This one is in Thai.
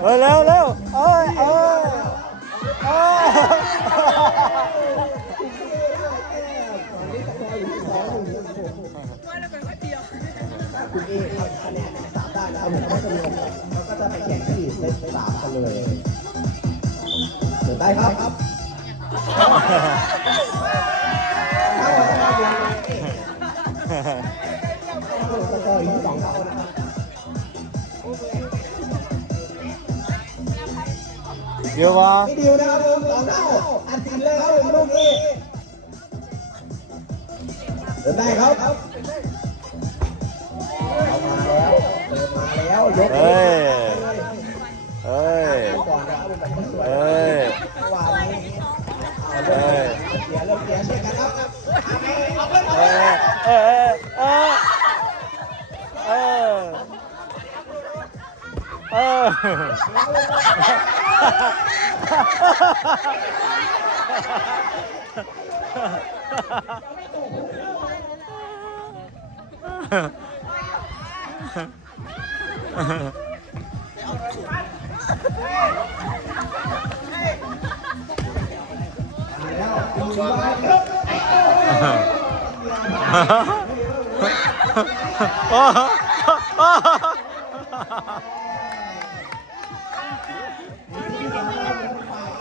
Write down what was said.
เออเร็วเร็วเอ้ยเอ้ยเอ้ยคุณเอทำคะแนนสามได้นะครับผมก็จะรวมแล้วก็จะไปแข่งที่เซตสามกันเลยเปิดได้ครับสกอร์อีกสองเท่านะครับ เดี๋ยววะไม่ดิวนะครับผมสองเท่าตัดสินเลยครับผมลูกนี้เดินได้ครับเอามาแล้วเดินมาแล้วยกเอ้ยเอ้ยก่อนนะครับผมแบบสวยเอ้ย 아, 아, 아, 아.